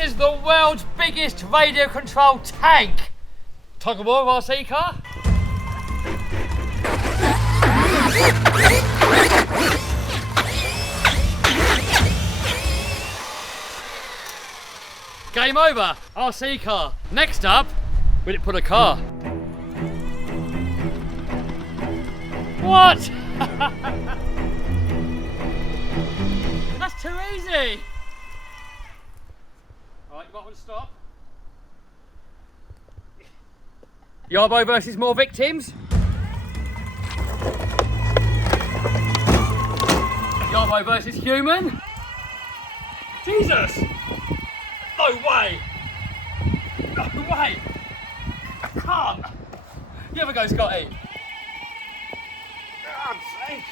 is the world's biggest radio controlled tank. Tug of war RC car. Game over, RC car. Next up, will it put a car? What? That's too easy. All right, you might want to stop. Yarbo versus more victims. Yarbo versus human. Jesus! No way! No way! I can't! You ever go, Scotty? God's sake!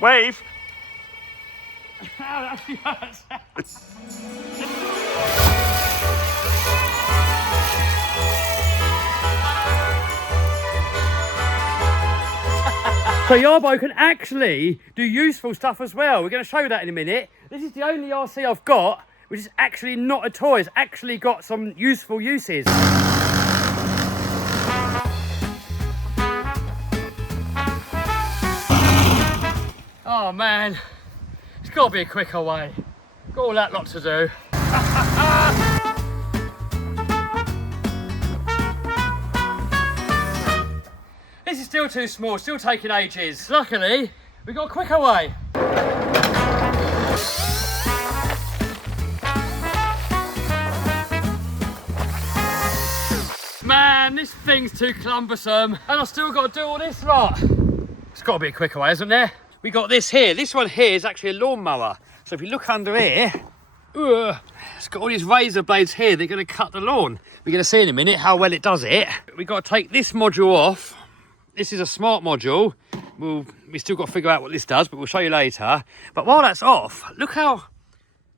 Wave! Ow, that actually hurts. So Yarbo can actually do useful stuff as well. We're going to show you that in a minute. This is the only RC I've got which is actually not a toy. It's actually got some useful uses. Oh man, it's got to be a quicker way. Got all that lot to do. This is still too small, still taking ages. Luckily, we got a quicker way. Man, this thing's too cumbersome. And I've still got to do all this lot. It's got to be a quicker way, isn't there? We got this here. This one here is actually a lawnmower. So if you look under here, it's got all these razor blades here. They're going to cut the lawn. We're going to see in a minute how well it does it. We've got to take this module off. This is a smart module. We still got to figure out what this does, but we'll show you later. But while that's off, look how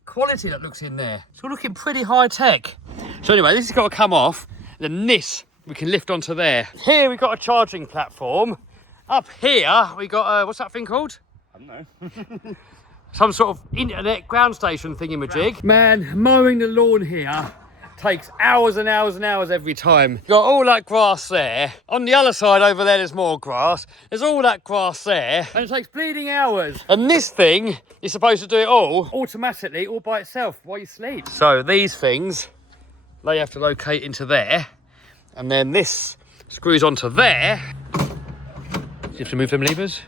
quality that looks in there. It's all looking pretty high tech. So anyway, this has got to come off. Then this we can lift onto there. Here we've got a charging platform. Up here we got what's that thing called? I don't know. Some sort of internet ground station thingy-majig. Man, mowing the lawn here takes hours and hours and hours every time. You've got all that grass there. On the other side over there, there's more grass. There's all that grass there. And it takes bleeding hours. And this thing is supposed to do it all automatically, all by itself, while you sleep. So these things, they have to locate into there. And then this screws onto there. You have to move them levers.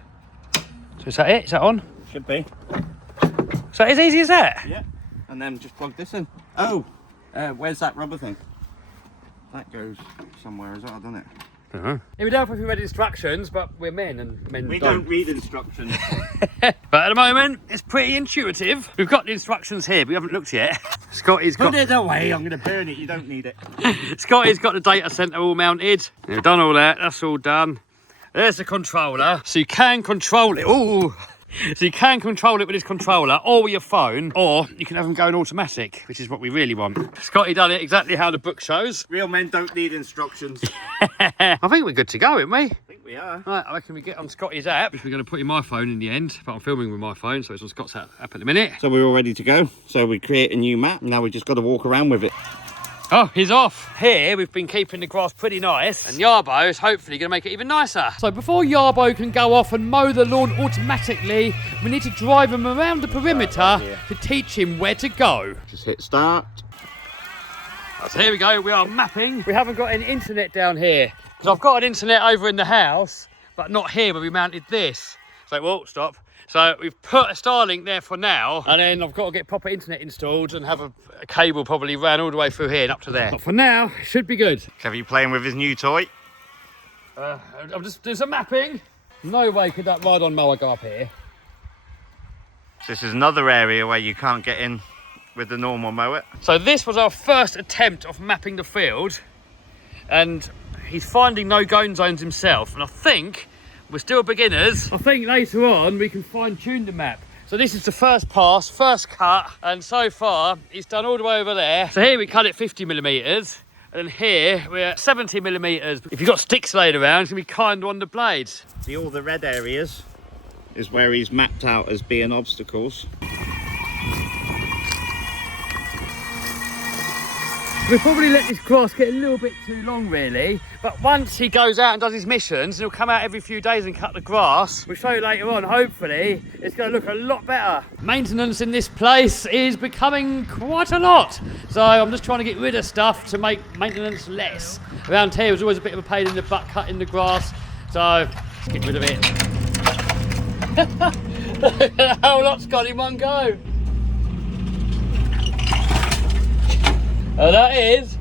So is that it? Is that on? Should be. So as easy as that? Yeah. And then just plug this in. Oh, where's that rubber thing? That goes somewhere as well, doesn't it? Yeah, we don't know if we read instructions, but we're men and men We don't read instructions. But at the moment, it's pretty intuitive. We've got the instructions here, but we haven't looked yet. Scotty's got... Put it away, I'm going to burn it, you don't need it. Scotty's got the data centre all mounted. We've done all that, that's all done. There's the controller, so you can control it. Ooh. So you can control it with this controller or with your phone, or you can have them going automatic, which is what we really want. Scotty done it exactly how the book shows. Real men don't need instructions. I think we're good to go, aren't we? I think we are. Right, I reckon we get on Scotty's app, which we're going to put in my phone in the end, but I'm filming with my phone, so it's on Scott's app at the minute. So we're all ready to go. So we create a new map, now we just got to walk around with it. Oh, he's off. Here, we've been keeping the grass pretty nice, and Yarbo is hopefully going to make it even nicer. So before Yarbo can go off and mow the lawn automatically, we need to drive him around the perimeter to teach him where to go. Just hit start. So here we go, we are mapping. We haven't got any internet down here, because I've got an internet over in the house, but not here where we mounted this. So, well, stop. So we've put a Starlink there for now, and then I've got to get proper internet installed and have a cable probably ran all the way through here and up to there. But for now, it should be good. Have you playing with his new toy? I'm just doing some mapping. No way could that ride-on mower go up here. This is another area where you can't get in with the normal mower. So this was our first attempt of mapping the field, and he's finding no going zones himself, and I think we're still beginners. I think later on we can fine-tune the map. So this is the first pass, first cut, and so far he's done all the way over there. So here we cut it 50mm, and here we're at 70mm. If you've got sticks laid around, it's gonna be kind on the blades. See all the red areas? is where he's mapped out as being obstacles. We probably let this grass get a little bit too long really, but once he goes out and does his missions, he'll come out every few days and cut the grass. We'll show you later on, hopefully, it's going to look a lot better. Maintenance in this place is becoming quite a lot, so I'm just trying to get rid of stuff to make maintenance less. Around here was always a bit of a pain in the butt cutting the grass, so let's get rid of it. The whole lot's gone in one go. Oh, that is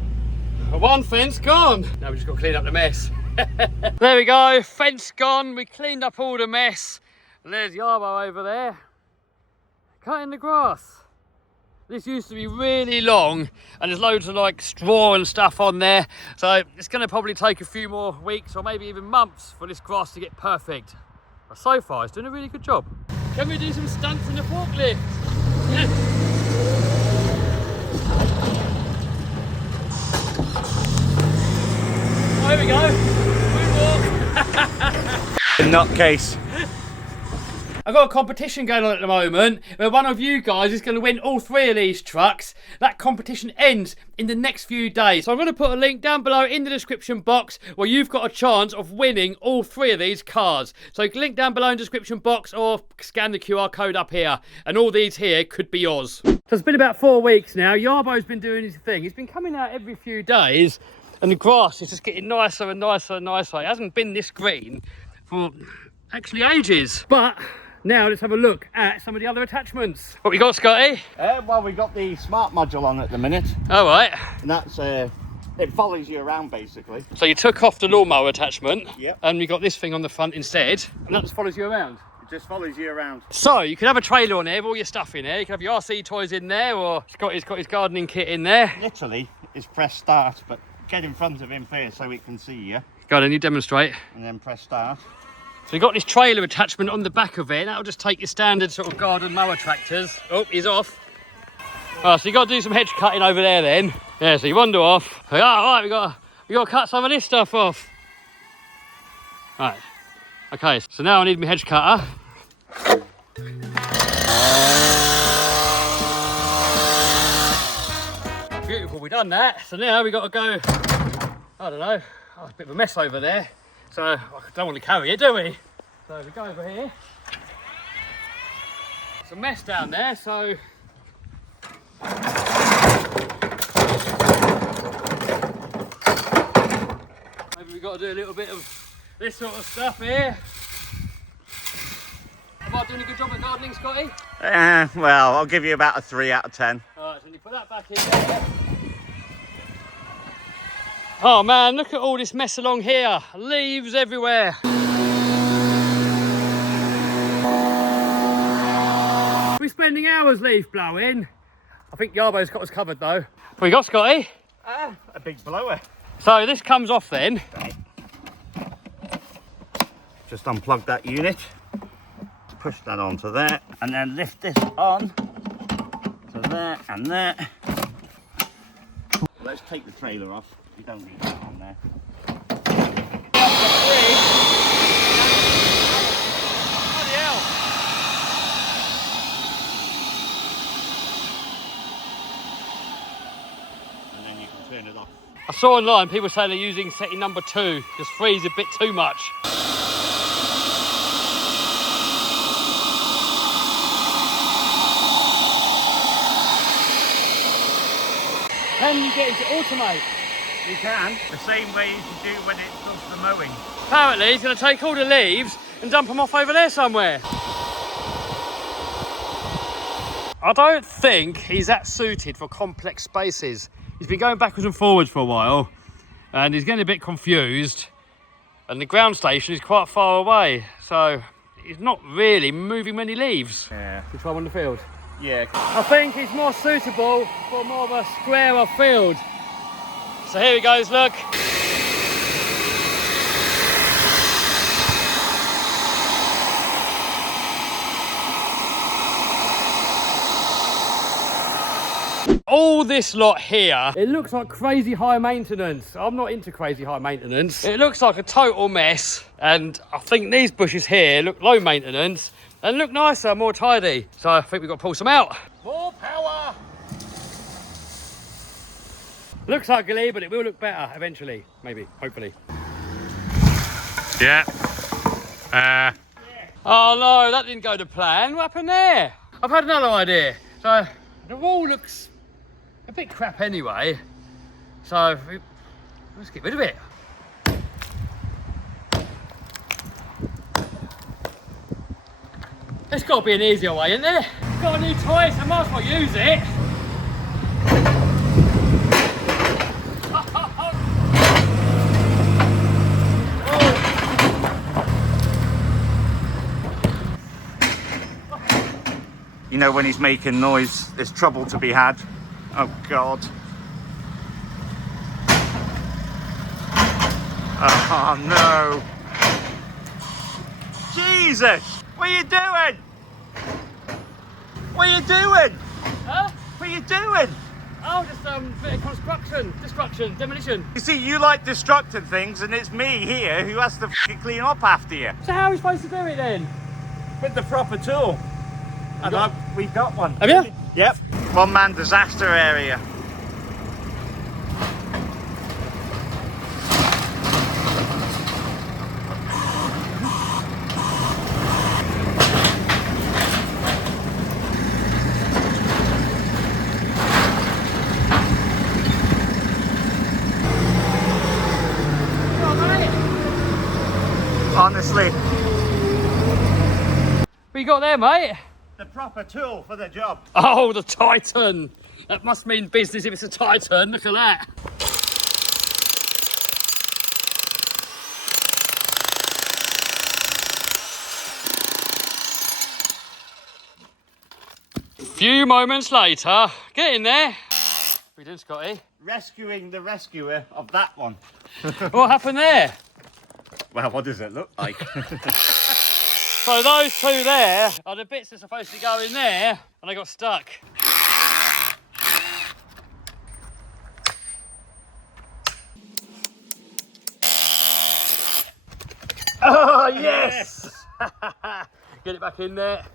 one fence gone. Now we just got to clean up the mess. There we go, fence gone. We cleaned up all the mess. And there's Yarbo over there, cutting the grass. This used to be really long and there's loads of like straw and stuff on there. So it's going to probably take a few more weeks or maybe even months for this grass to get perfect. But so far, it's doing a really good job. Can we do some stunts in the forklift? There we go. Nutcase. I've got a competition going on at the moment where one of you guys is going to win all 3 of these trucks. That competition ends in the next few days. So I'm going to put a link down below in the description box where you've got a chance of winning all 3 of these cars. So link down below in the description box or scan the QR code up here. And all these here could be yours. So it's been about 4 weeks now. Yarbo's been doing his thing. He's been coming out every few days. And the grass is just getting nicer and nicer and nicer. It hasn't been this green for actually ages. But now let's have a look at some of the other attachments. What we got, Scotty? Well, we got the smart module on at the minute. All right. And that's, it follows you around basically. So you took off the lawnmower attachment. Yep. And we got this thing on the front instead. And that just follows you around. It just follows you around. So you can have a trailer on there with all your stuff in there. You can have your RC toys in there, or Scotty's got his gardening kit in there. Literally, it's press start, but get in front of him first so he can see you. Go on, then you demonstrate. And then press start. So we've got this trailer attachment on the back of it. That'll just take your standard sort of garden mower tractors. Oh, he's off. Oh, so you got to do some hedge cutting over there then. Yeah, so you wander off. Oh, right, we got to cut some of this stuff off. Right. Okay, so now I need my hedge cutter. Beautiful, we've done that. So now we've got to go, I don't know, oh, it's a bit of a mess over there. So I don't want to carry it, do we? So we go over here. It's a mess down there, so maybe we've got to do a little bit of this sort of stuff here. Am I doing a good job at gardening, Scotty? Well, I'll give you about a 3 out of 10. Alright, so you put that back in there. Oh man, look at all this mess along here. Leaves everywhere. We're spending hours leaf blowing. I think Yarbo's got us covered though. What we got, Scotty? A big blower. So this comes off then. Just unplug that unit. Push that onto there. And then lift this on to there and there. Let's take the trailer off. We don't need that on there. And then you can turn it off. I saw online people saying they're using setting number 2 because 3 is a bit too much. Can you get it to automate? You can. The same way as you do when it does the mowing. Apparently he's going to take all the leaves and dump them off over there somewhere. I don't think he's that suited for complex spaces. He's been going backwards and forwards for a while and he's getting a bit confused, and the ground station is quite far away, so he's not really moving many leaves. Yeah. You try one in the field? Yeah. I think he's more suitable for more of a squarer field. So here he goes, look. All this lot here, it looks like crazy high maintenance. I'm not into crazy high maintenance. It looks like a total mess, and I think these bushes here look low maintenance, and look nicer, more tidy. So I think we've got to pull some out. More power. Looks ugly, but it will look better eventually, maybe, hopefully. Yeah. Oh no, that didn't go to plan. What happened there? I've had another idea. So the wall looks a bit crap anyway. So let's get rid of it. There's got to be an easier way, isn't there? Got a new toy, so I might as well use it. You know, when he's making noise, there's trouble to be had. Oh God. Oh no. Jesus! What are you doing? What are you doing? Huh? What are you doing? Oh, just a bit of destruction, demolition. You see, you like destructing things, and it's me here who has to f***ing clean up after you. So how are we supposed to do it then? With the proper tool. And we've got one. Have you? Yep. One-man disaster area. Honestly. What you got there, mate? The proper tool for the job. Oh, the Titan. That must mean business if it's a Titan. Look at that. Few moments later, get in there. What are you doing, Scotty? Rescuing the rescuer of that one. What happened there? Well, what does it look like? So those two there are the bits that are supposed to go in there, and they got stuck. Oh, yes! Get it back in there.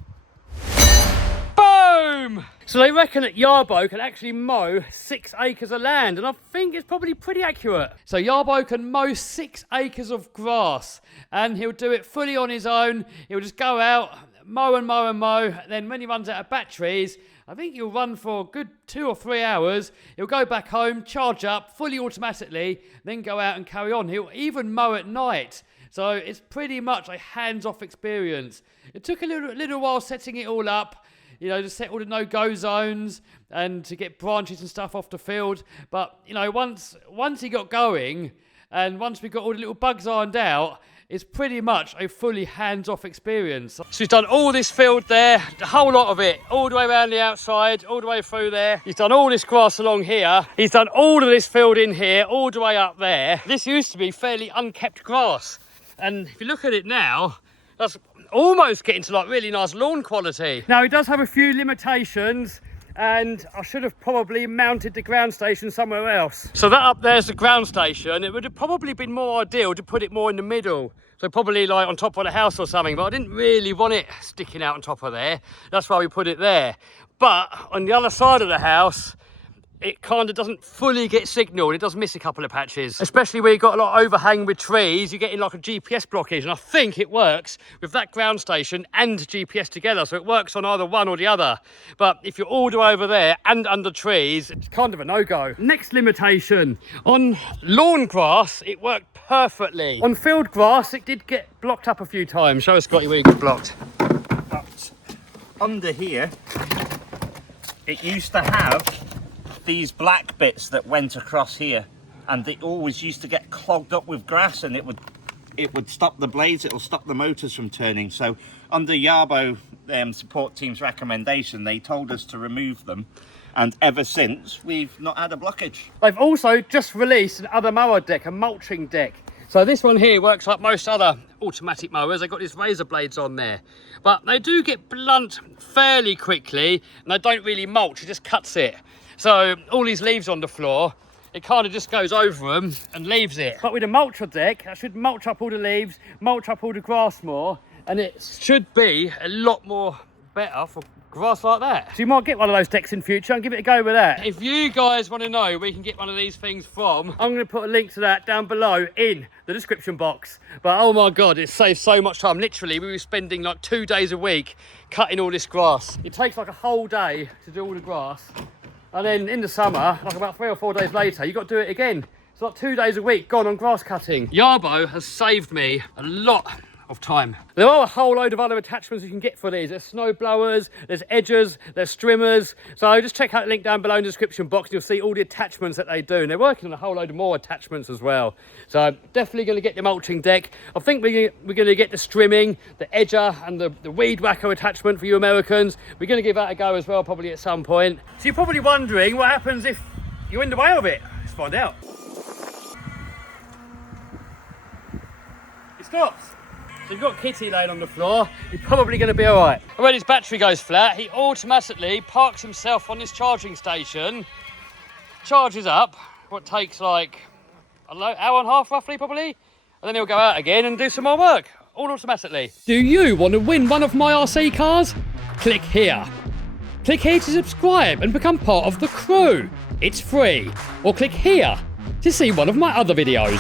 Boom! So they reckon that Yarbo can actually mow 6 acres of land, and I think it's probably pretty accurate. So Yarbo can mow 6 acres of grass, and he'll do it fully on his own. He'll just go out, mow and mow and mow. Then when he runs out of batteries, I think he'll run for a good 2 or 3 hours. He'll go back home, charge up fully automatically, then go out and carry on. He'll even mow at night. So it's pretty much a hands-off experience. It took a little while setting it all up, you know, to set all the no-go zones and to get branches and stuff off the field. But, you know, once he got going and once we got all the little bugs ironed out, it's pretty much a fully hands-off experience. So he's done all this field there, the whole lot of it, all the way around the outside, all the way through there. He's done all this grass along here. He's done all of this field in here, all the way up there. This used to be fairly unkept grass. And if you look at it now, that's almost getting to like really nice lawn quality. Now, he does have a few limitations, and I should have probably mounted the ground station somewhere else. So that up there's the ground station. It would have probably been more ideal to put it more in the middle. So probably like on top of the house or something, but I didn't really want it sticking out on top of there. That's why we put it there. But on the other side of the house, it kind of doesn't fully get signalled. It does miss a couple of patches, especially where you've got a lot of overhang with trees. You're getting like a GPS blockage, and I think it works with that ground station and GPS together, so it works on either one or the other. But if you're all the way over there and under trees, it's kind of a no-go. Next limitation, on lawn grass, it worked perfectly. On field grass, it did get blocked up a few times. Show us, Scotty, where you get blocked. But under here, it used to have these black bits that went across here, and they always used to get clogged up with grass, and it would stop the blades, it'll stop the motors from turning. So under Yarbo support team's recommendation, they told us to remove them, and ever since we've not had a blockage. They've also just released another mower deck, a mulching deck. So this one here works like most other automatic mowers. They've got these razor blades on there, but they do get blunt fairly quickly, and they don't really mulch, it just cuts it. So all these leaves on the floor, it kind of just goes over them and leaves it. But with a mulcher deck, that should mulch up all the leaves, mulch up all the grass more, and it should be a lot more better for grass like that. So you might get one of those decks in future and give it a go with that. If you guys want to know where we can get one of these things from, I'm going to put a link to that down below in the description box. But oh my God, it saves so much time. Literally, we were spending like 2 days a week cutting all this grass. It takes like a whole day to do all the grass. And then in the summer, like about 3 or 4 days later, you've got to do it again. It's like 2 days a week gone on grass cutting. Yarbo has saved me a lot of time. There are a whole load of other attachments you can get for these. There's snow blowers, there's edgers, there's trimmers. So just check out the link down below in the description box and you'll see all the attachments that they do. And they're working on a whole load of more attachments as well. So I'm definitely going to get the mulching deck. I think we're going to get the strimming, the edger and the weed whacker attachment for you Americans. We're going to give that a go as well, probably at some point. So you're probably wondering what happens if you're in the way of it. Let's find out. It stops. So you've got Kitty laying on the floor, he's probably going to be all right. When his battery goes flat, he automatically parks himself on this charging station, charges up, what takes like an hour and a half roughly probably, and then he'll go out again and do some more work, all automatically. Do you want to win one of my RC cars? Click here. Click here to subscribe and become part of the crew. It's free. Or click here to see one of my other videos.